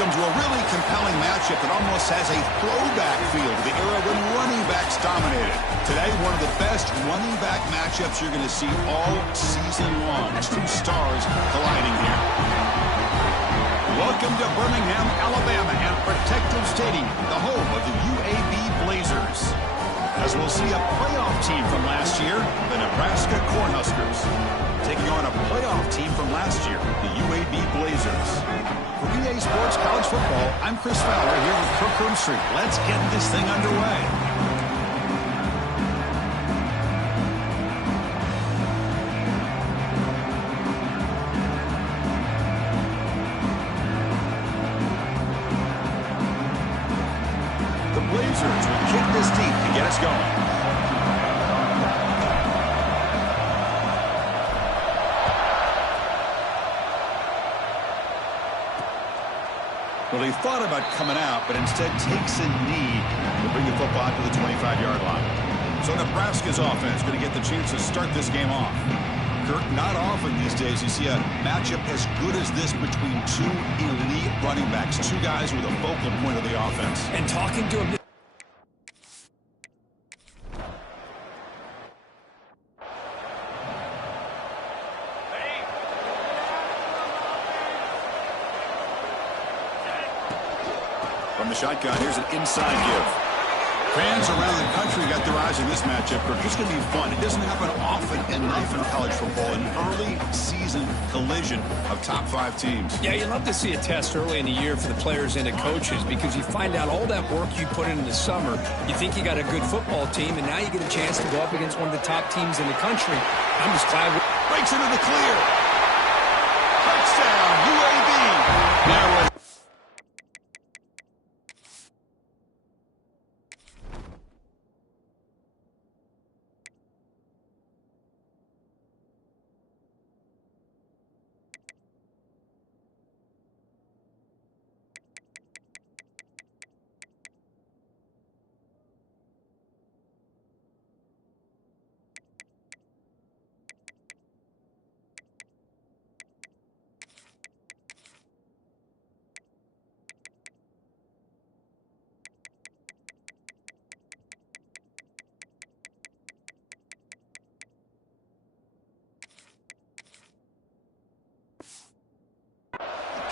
Welcome to a really compelling matchup that almost has a throwback feel to the era when running backs dominated. Today, one of the best running back matchups you're going to see all season long. It's two stars colliding here. Welcome to Birmingham, Alabama, and Protective Stadium, the home of the UAB Blazers. As we'll see a playoff team from last year, the Nebraska Cornhuskers, taking on a playoff team from last year, the UAB Blazers. For EA Sports College Football, I'm Chris Fowler here with Kirk Street. Let's get this thing underway. The Blazers will kick this deep to get us going. Well, he thought about coming out, but instead takes a knee to bring the football to the 25-yard line. So Nebraska's offense going to get the chance to start this game off. Kirk, not often these days you see a matchup as good as this between two elite running backs, two guys with a focal point of the offense. And talking to him. From the shotgun, here's an inside give. Fans around the country got their eyes on this matchup. It's going to be fun. It doesn't happen often enough in college football, an early season collision of top 5 teams. Yeah, you love to see a test early in the year for the players and the coaches because you find out all that work you put in the summer. You think you got a good football team, and now you get a chance to go up against one of the top teams in the country. I'm just glad we breaks into the clear. Touchdown, UAB. Now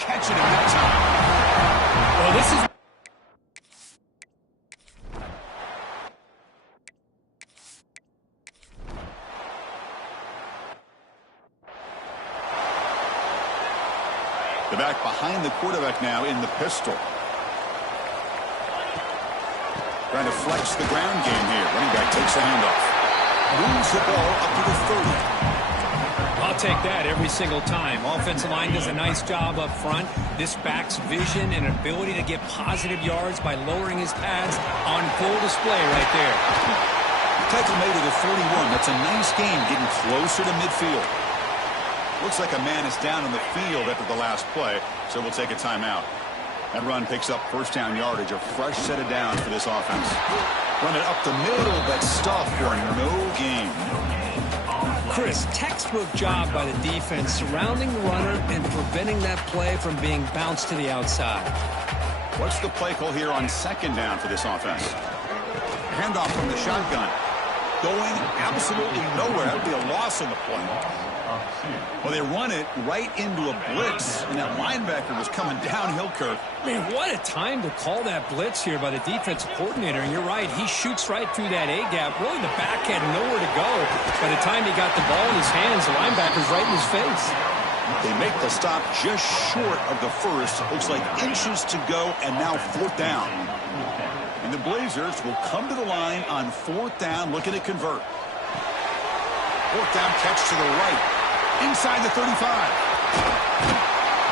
catch it in that time. Well, this is the back behind the quarterback now in the pistol. Trying to flex the ground game here. Running back takes the handoff. Moves the ball up to the 30. I'll take that every single time. Offensive line does a nice job up front. This back's vision and ability to get positive yards by lowering his pads on full display right there. Tackle made to the 41. That's a nice gain, getting closer to midfield. Looks like a man is down in the field after the last play, so we'll take a timeout. That run picks up first down yardage, a fresh set of downs for this offense. Run it up the middle, but stuff for no gain. Chris, textbook job by the defense surrounding the runner and preventing that play from being bounced to the outside. What's the play call here on second down for this offense? Handoff from the shotgun. Going absolutely nowhere. That would be a loss on the play. Well, they run it right into a blitz, and that linebacker was coming downhill, Kirk. Man, what a time to call that blitz here by the defensive coordinator. And you're right, he shoots right through that A-gap. Really, the back had nowhere to go. By the time he got the ball in his hands, the linebacker's right in his face. They make the stop just short of the first. Looks like inches to go, and now fourth down. And the Blazers will come to the line on fourth down, looking to convert. Fourth down catch to the right. Inside the 35.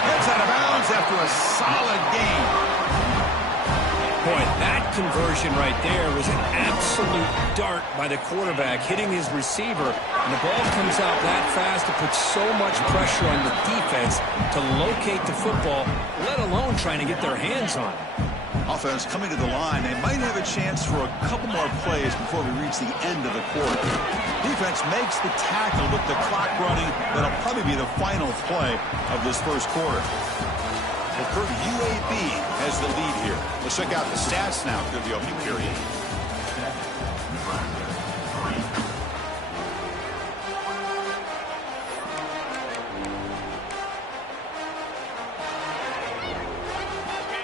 Gets out of bounds after a solid gain. Boy, that conversion right there was an absolute dart by the quarterback, hitting his receiver. And the ball comes out that fast to put so much pressure on the defense to locate the football, let alone trying to get their hands on it. Offense coming to the line. They might have a chance for a couple more plays before we reach the end of the quarter. Defense makes the tackle with the clock running. That'll probably be the final play of this first quarter. Well, Kurt, UAB has the lead here. Let's check out the stats now through the opening period.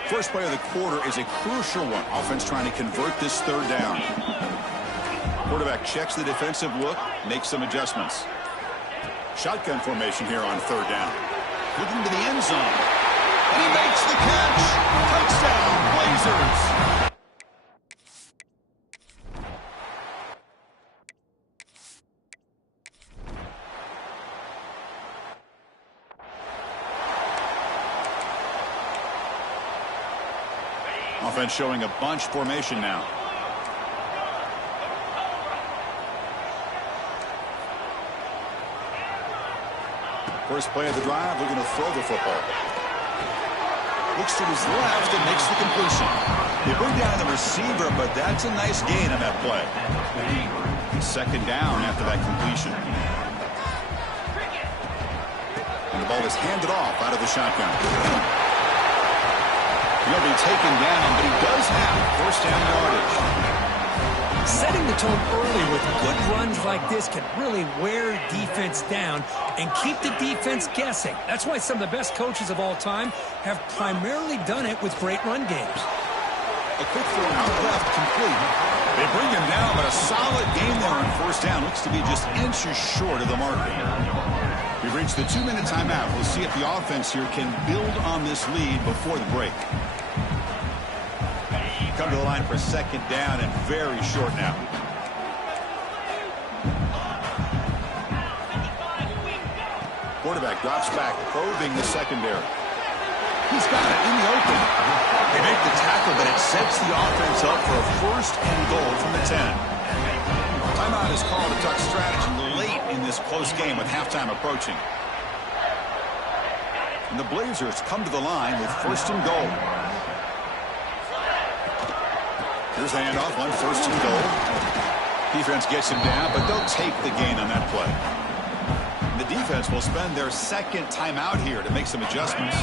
First play of the quarter is a crucial one. Offense trying to convert this third down. Quarterback checks the defensive look, makes some adjustments. Shotgun formation here on third down. Looking to the end zone. And he makes the catch. Touchdown, Blazers. Offense showing a bunch formation now. First play of the drive, looking to throw the football. Looks to his left and makes the completion. They bring down the receiver, but that's a nice gain on that play. Second down after that completion. And the ball is handed off out of the shotgun. He'll be taken down, but he does have first down yardage. Setting the tone early with good runs like this can really wear defense down and keep the defense guessing. That's why some of the best coaches of all time have primarily done it with great run games. A quick throw out left, complete. They bring him down, but a solid game there on first down. Looks to be just inches short of the mark. We've reached the 2-minute timeout. We'll see if the offense here can build on this lead before the break. Come to the line for second down and very short now. Quarterback drops back, probing the secondary. He's got it in the open. They make the tackle, but it sets the offense up for a first and goal from the 10. Timeout is called to tuck strategy late in this close game with halftime approaching. And the Blazers come to the line with first and goal. Here's the handoff on first and goal. Defense gets him down, but they'll take the gain on that play. And the defense will spend their second timeout here to make some adjustments.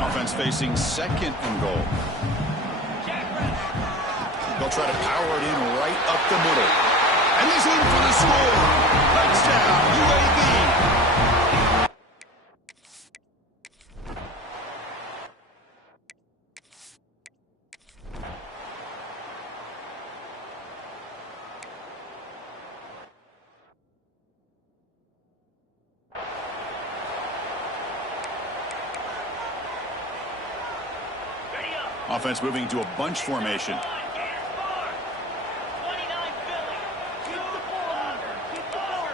Offense facing second and goal. They'll try to power it in right up the middle. And he's in for the score. Touchdown, UAB. Offense moving to a bunch formation.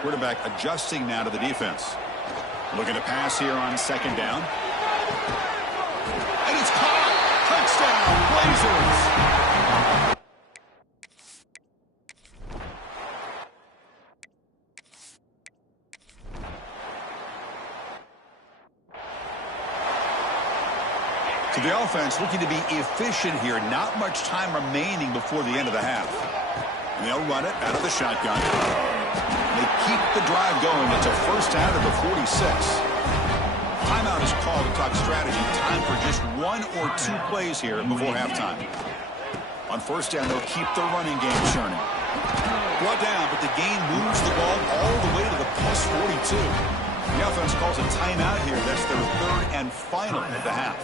Quarterback adjusting now to the defense. Looking to pass here on second down. And it's caught. Touchdown, Blazers. So the offense looking to be efficient here. Not much time remaining before the end of the half. And they'll run it out of the shotgun. They keep the drive going. It's a first down at the 46. Timeout is called to talk strategy. Time for just one or two plays here before halftime. On first down, they'll keep the running game churning. Brought down, but the gain moves the ball all the way to the plus 42. The offense calls a timeout here. That's their third and final of the half.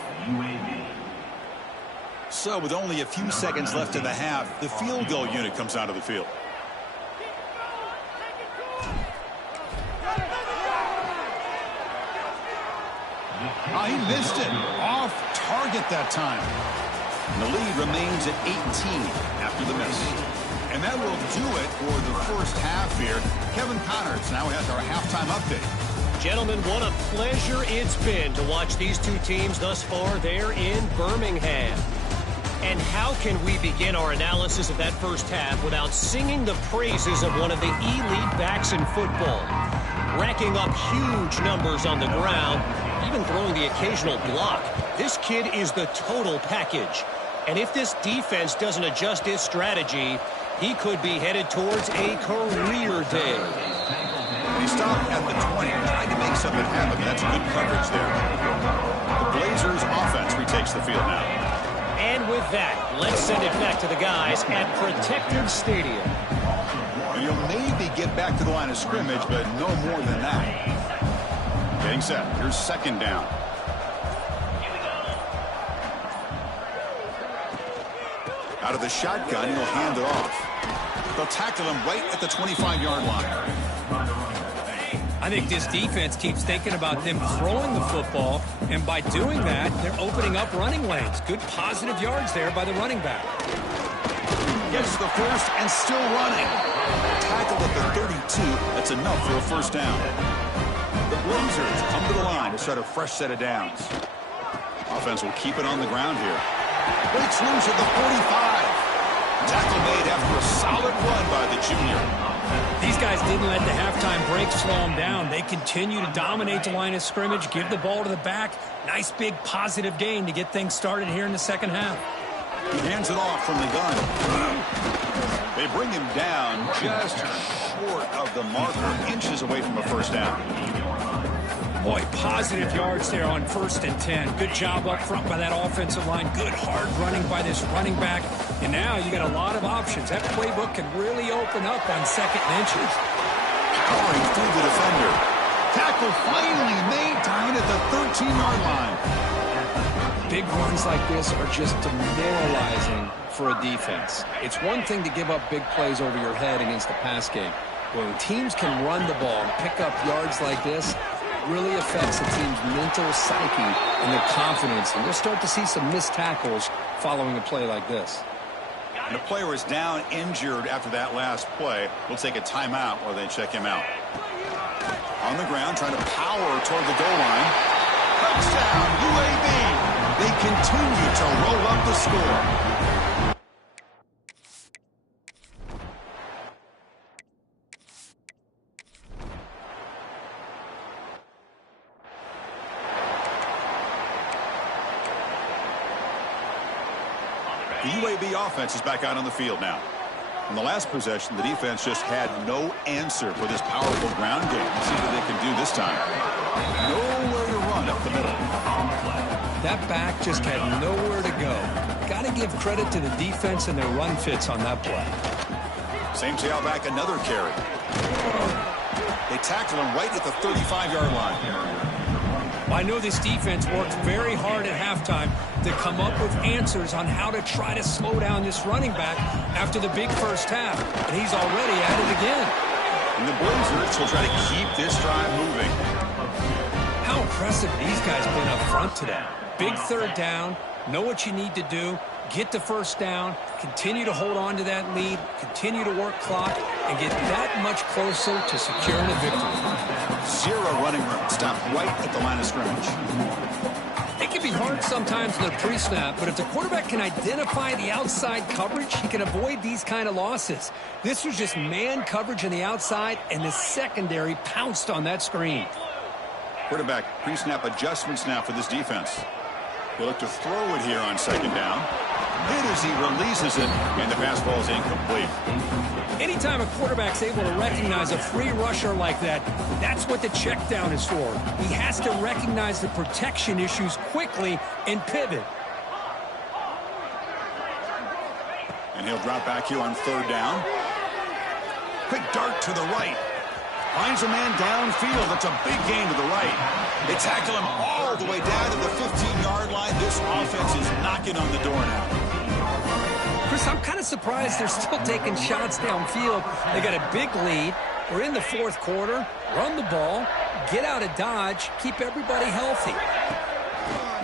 So with only a few seconds left in the half, the field goal unit comes out of the field. Oh, he missed it. Off target that time. And the lead remains at 18 after the miss. And that will do it for the first half here. Kevin Connors now has our halftime update. Gentlemen, what a pleasure it's been to watch these two teams thus far there in Birmingham. And how can we begin our analysis of that first half without singing the praises of one of the elite backs in football? Racking up huge numbers on the ground, even throwing the occasional block. This kid is the total package. And if this defense doesn't adjust its strategy, he could be headed towards a career day. He stopped at the 20, trying to make something happen. That's good coverage there. The Blazers offense takes the field now. And with that, let's send it back to the guys at Protective Stadium. And you'll maybe get back to the line of scrimmage, but no more than that. Getting set. Here's second down. Out of the shotgun, he'll hand it off. They'll tackle him right at the 25-yard line. I think this defense keeps thinking about them throwing the football, and by doing that, they're opening up running lanes. Good positive yards there by the running back. Gets to the first and still running. Tackled at the 32. That's enough for a first down. The Blazers come to the line to start a fresh set of downs. Offense will keep it on the ground here. Breaks loose at the 45. Tackle made after a solid run by the junior. These guys didn't let the halftime break slow them down. They continue to dominate the line of scrimmage, give the ball to the back. Nice big positive gain to get things started here in the second half. He hands it off from the gun. They bring him down just short of the marker, inches away from a first down. Boy, positive yards there on 1st and 10. Good job up front by that offensive line. Good hard running by this running back. And now you got a lot of options. That playbook can really open up on 2nd and inches. Powering through the defender. Tackle finally made down at the 13-yard line. Big runs like this are just demoralizing for a defense. It's one thing to give up big plays over your head against the pass game. When teams can run the ball and pick up yards like this, it really affects the team's mental psyche and their confidence. And we'll start to see some missed tackles following a play like this. And the player is down injured after that last play. We'll take a timeout while they check him out. On the ground, trying to power toward the goal line. Touchdown, UAB. They continue to roll up the score. The UAB offense is back out on the field now. In the last possession, the defense just had no answer for this powerful ground game. Let's see what they can do this time. Nowhere to run up the middle. That back just had nowhere to go. Got to give credit to the defense and their run fits on that play. Same tailback, another carry. They tackle him right at the 35-yard line. I know this defense worked very hard at halftime to come up with answers on how to try to slow down this running back after the big first half. And he's already at it again. And the Blazers will try to keep this drive moving. How impressive these guys been up front today. Big third down, know what you need to do, get the first down, continue to hold on to that lead, continue to work clock, and get that much closer to securing a victory. Zero running room. Stop right at the line of scrimmage. It can be hard sometimes in the pre-snap, but if the quarterback can identify the outside coverage, he can avoid these kind of losses. This was just man coverage on the outside, and the secondary pounced on that screen. Quarterback pre-snap adjustments now for this defense. He'll look to throw it here on second down. Hit as he releases it, and the pass ball is incomplete. Anytime a quarterback's able to recognize a free rusher like that, that's what the check down is for. He has to recognize the protection issues quickly and pivot. And he'll drop back here on third down. Quick dart to the right. Finds a man downfield. That's a big gain to the right. They tackle him all the way down to the 15-yard line. This offense is knocking on the door now. Chris, I'm kind of surprised they're still taking shots downfield. They got a big lead. We're in the fourth quarter. Run the ball. Get out of Dodge. Keep everybody healthy.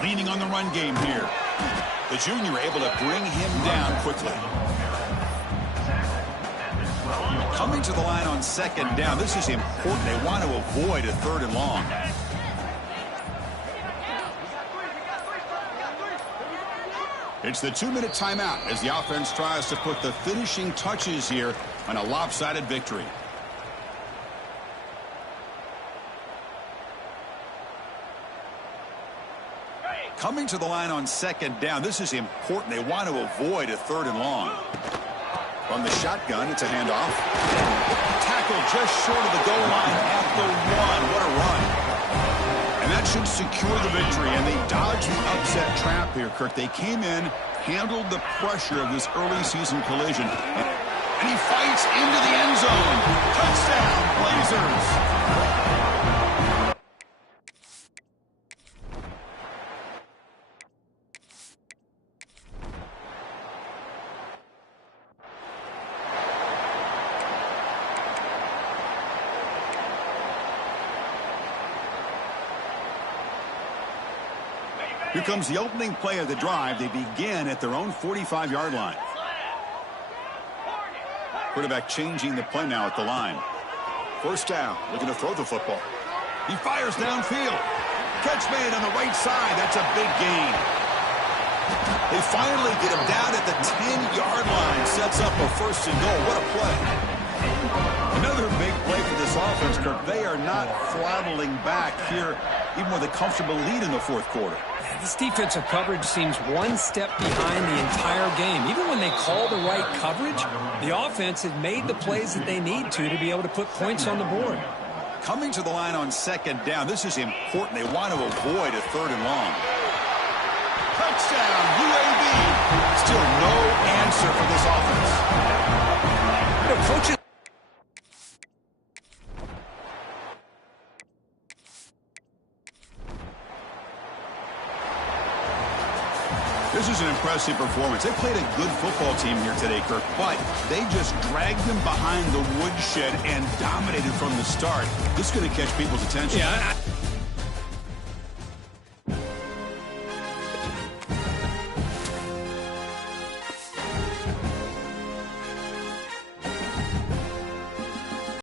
Leaning on the run game here. The junior able to bring him down quickly. Coming to the line on second down. This is important. They want to avoid a third and long. It's the 2-minute timeout as the offense tries to put the finishing touches here on a lopsided victory. Coming to the line on second down. This is important. They want to avoid a third and long. From the shotgun, it's a handoff. Tackle just short of the goal line at the 1. What a run. And that That should secure the victory, and they dodged the upset trap here, Kirk. They came in, handled the pressure of this early season collision, and he fights into the end zone. Touchdown, Blazers! Here comes the opening play of the drive. They begin at their own 45-yard line. Quarterback changing the play now at the line. First down, looking to throw the football. He fires downfield. Catch made on the right side. That's a big gain. They finally get him down at the 10-yard line. Sets up a first and goal. What a play. Another big play for this offense, Kirk. They are not throttling back here, even with a comfortable lead in the fourth quarter. This defensive coverage seems one step behind the entire game. Even when they call the right coverage, the offense has made the plays that they need to be able to put points on the board. Coming to the line on second down, this is important. They want to avoid a third and long. Touchdown, UAB. Still no answer for this offense. Coaches. This is an impressive performance. They played a good football team here today, Kirk, but they just dragged them behind the woodshed and dominated from the start. This is going to catch people's attention. Yeah,